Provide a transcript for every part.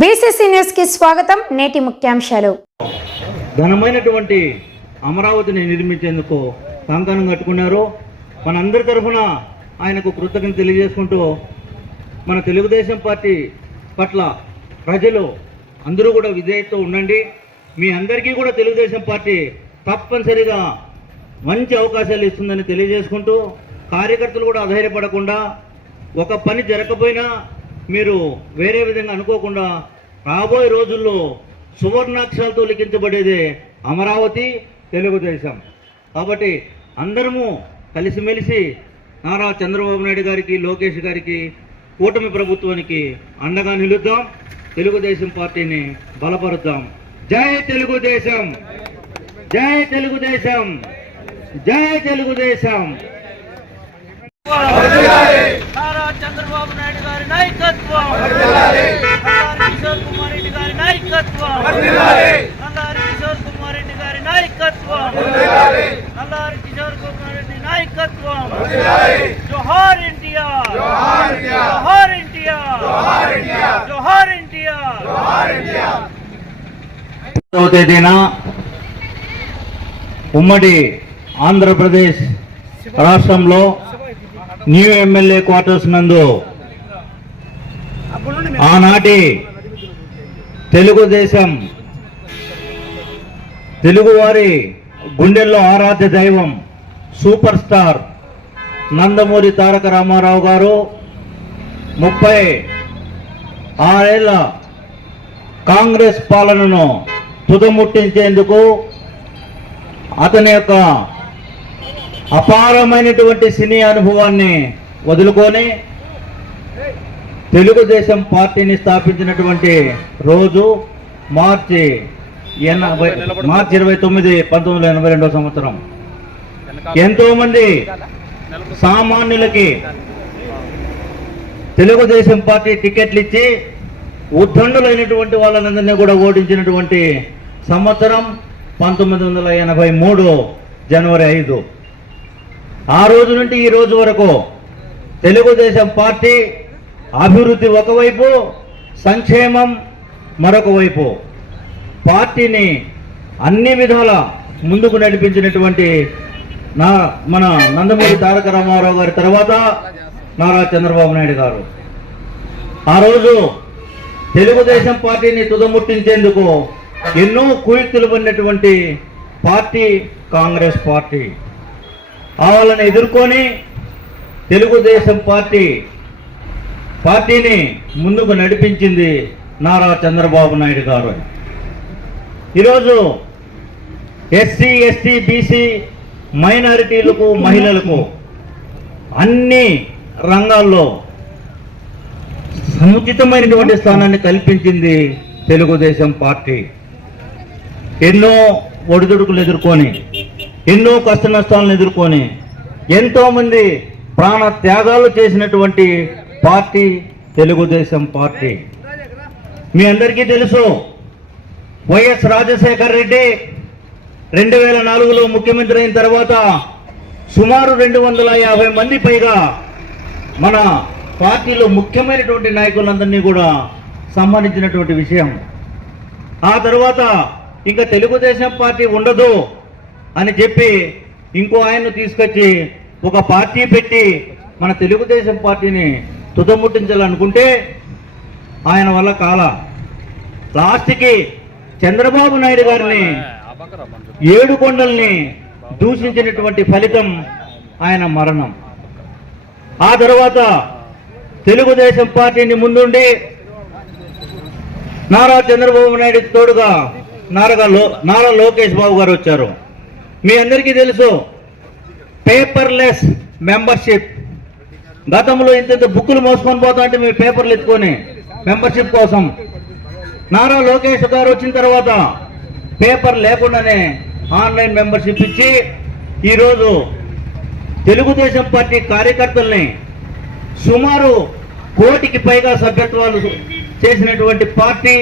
BCC న్యూస్కి స్వాగతం నేటి ముఖ్యాంశాలు. ఘనమైనటువంటి అమరావతిని నిర్మించేందుకు కంకణం కట్టుకున్నారు. మనందరి తరఫున ఆయనకు కృతజ్ఞత తెలియజేసుకుంటూ మన తెలుగుదేశం పార్టీ పట్ల ప్రజలు అందరూ కూడా విధేయతతో ఉండండి. మీ అందరికీ కూడా తెలుగుదేశం పార్టీ తప్పనిసరిగా మంచి అవకాశాలు ఇస్తుందని తెలియజేసుకుంటూ కార్యకర్తలు కూడా అధైర్యపడకుండా ఒక పని జరగకపోయినా మీరు వేరే విధంగా అనుకోకుండా రాబోయే రోజుల్లో సువర్ణాక్షరాలతో లిఖించబడేదే అమరావతి తెలుగుదేశం. కాబట్టి అందరము కలిసిమెలిసి నారా చంద్రబాబు నాయుడు గారికి లోకేష్ గారికి కూటమి ప్రభుత్వానికి అండగా నిలుద్దాం. తెలుగుదేశం పార్టీని బలపరుద్దాం. జై తెలుగుదేశం! జై తెలుగుదేశం! జై తెలుగుదేశం! నారా చంద్రబాబు నాయుడు గారి నాయకత్వం. కిషోర్ కుమార్ రెడ్డి గారి నాయకత్వం. నల్లారి కిషోర్ కుమార్ రెడ్డి గారి నాయకత్వం. నల్లారి కిషోర్ కుమార్ రెడ్డి నాయకత్వం. జోహార్ ఎన్టీఆర్. జోహార్ ఎన్టీఆర్. జోహార్ ఎన్టీఆర్. పదవ తేదీన ఉమ్మడి ఆంధ్రప్రదేశ్ రాష్ట్రంలో న్యూ ఎమ్మెల్యే క్వార్టర్స్ నందు ఆనాటి తెలుగుదేశం తెలుగువారి గుండెల్లో ఆరాధ్య దైవం సూపర్ స్టార్ నందమూరి తారక రామారావు గారు ముప్పై ఆరేళ్ళ కాంగ్రెస్ పాలనను తుదముట్టించేందుకు అతని యొక్క అపారమైనటువంటి సినీ అనుభవాన్ని వదులుకొని తెలుగుదేశం పార్టీని స్థాపించినటువంటి రోజు మార్చి ఎనభై మార్చి ఇరవై తొమ్మిది పంతొమ్మిది వందల ఎనభై రెండవ సంవత్సరం. ఎంతో మంది సామాన్యులకి తెలుగుదేశం పార్టీ టికెట్లు ఇచ్చి ఉద్దండులైనటువంటి వాళ్ళందరినీ కూడా ఓడించినటువంటి సంవత్సరం పంతొమ్మిది వందల ఎనభై మూడు జనవరి ఐదు. ఆ రోజు నుండి ఈ రోజు వరకు తెలుగుదేశం పార్టీ అభివృద్ధి ఒకవైపు సంక్షేమం మరొక వైపు. పార్టీని అన్ని విధాల ముందుకు నడిపించినటువంటి నా మన నందమూరి తారక రామారావు గారి తర్వాత నారా చంద్రబాబు నాయుడు గారు. ఆ రోజు తెలుగుదేశం పార్టీని తుదముట్టించేందుకు ఎన్నో కుయుక్తులు పడినటువంటి పార్టీ కాంగ్రెస్ పార్టీ. వాళ్ళని ఎదుర్కొని తెలుగుదేశం పార్టీ పార్టీని ముందుకు నడిపించింది నారా చంద్రబాబు నాయుడు గారు. ఈరోజు ఎస్సీ ఎస్టీ బీసీ మైనారిటీలకు మహిళలకు అన్ని రంగాల్లో సముచితమైనటువంటి స్థానాన్ని కల్పించింది తెలుగుదేశం పార్టీ. ఎన్నో ఒడిదుడుకులు ఎదుర్కొని ఎన్నో కష్ట నష్టాలను ఎదుర్కొని ఎంతోమంది ప్రాణ త్యాగాలు చేసినటువంటి పార్టీ తెలుగుదేశం పార్టీ. మీ అందరికీ తెలుసు వైఎస్ రాజశేఖర్ రెడ్డి రెండు వేల నాలుగులో ముఖ్యమంత్రి అయిన తర్వాత సుమారు రెండు వందల యాభై మంది పైగా మన పార్టీలో ముఖ్యమైనటువంటి నాయకులందరినీ కూడా సంబంధించినటువంటి విషయం. ఆ తర్వాత ఇంకా తెలుగుదేశం పార్టీ ఉండదు. అని చెప్పి ఇంకో ఆయన్ను తీసుకొచ్చి ఒక పార్టీ పెట్టి మన తెలుగుదేశం పార్టీని తుదముట్టించాలనుకుంటే ఆయన వల్ల కాల. లాస్ట్కి చంద్రబాబు నాయుడు గారిని ఏడు కొండల్ని దూషించినటువంటి ఫలితం ఆయన మరణం. ఆ తర్వాత తెలుగుదేశం పార్టీని ముందుండి నారా చంద్రబాబు నాయుడు తోడుగా నారగా లో నారా లోకేష్ బాబు గారు వచ్చారు. మీ అందరికీ తెలుసు పేపర్లెస్ మెంబర్షిప్ గతంలో ఇంత ఇంత బుక్కులు మోసుకొని పోతా అంటే మీ పేపర్లు ఎత్తుకొని మెంబర్షిప్ కోసం. నారా లోకేష్ గారు వచ్చిన తర్వాత పేపర్ లేకుండానే ఆన్లైన్ మెంబర్షిప్ ఇచ్చి ఈరోజు తెలుగుదేశం పార్టీ కార్యకర్తల్ని సుమారు కోటికి పైగా సభ్యత్వాలు చేసినటువంటి పార్టీ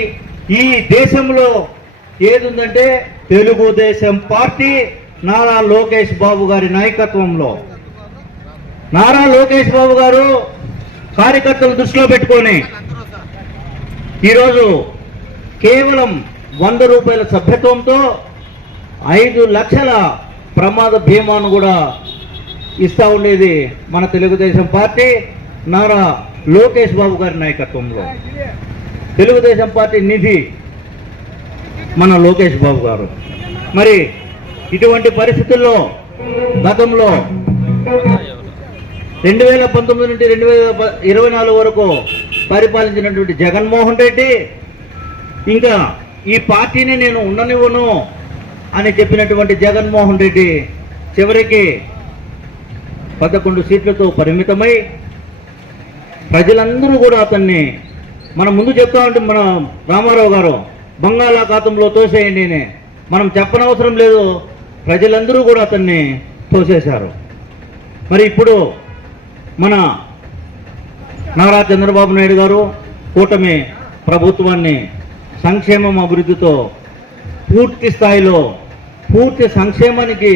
ఈ దేశంలో ఏది ఉందంటే తెలుగుదేశం పార్టీ. నారా లోకేష్ బాబు గారి నాయకత్వంలో. నారా లోకేష్ బాబు గారు కార్యకర్తలు దృష్టిలో పెట్టుకొని ఈరోజు కేవలం వంద రూపాయల సభ్యత్వంతో ఐదు లక్షల ప్రమాద బీమాను కూడా ఇస్తా ఉండేది మన తెలుగుదేశం పార్టీ నారా లోకేష్ బాబు గారి నాయకత్వంలో. తెలుగుదేశం పార్టీ నిధి మన లోకేష్ బాబు గారు. మరి ఇటువంటి పరిస్థితుల్లో గతంలో రెండు వేల పంతొమ్మిది నుండి రెండు వేల ఇరవై నాలుగు వరకు పరిపాలించినటువంటి జగన్మోహన్ రెడ్డి ఇంకా ఈ పార్టీని నేను ఉండనివ్వను అని చెప్పినటువంటి జగన్మోహన్ రెడ్డి చివరికి పదకొండు సీట్లతో పరిమితమై ప్రజలందరూ కూడా అతన్ని మనం ముందు చెప్తా ఉంటే మన రామారావు గారు బంగాళాఖాతంలో తోసేయండి మనం చెప్పనవసరం లేదు. ప్రజలందరూ కూడా అతన్ని తోసేశారు. మరి ఇప్పుడు మన నారా చంద్రబాబు నాయుడు గారు కూటమి ప్రభుత్వాన్ని సంక్షేమం అభివృద్ధితో పూర్తి స్థాయిలో పూర్తి సంక్షేమానికి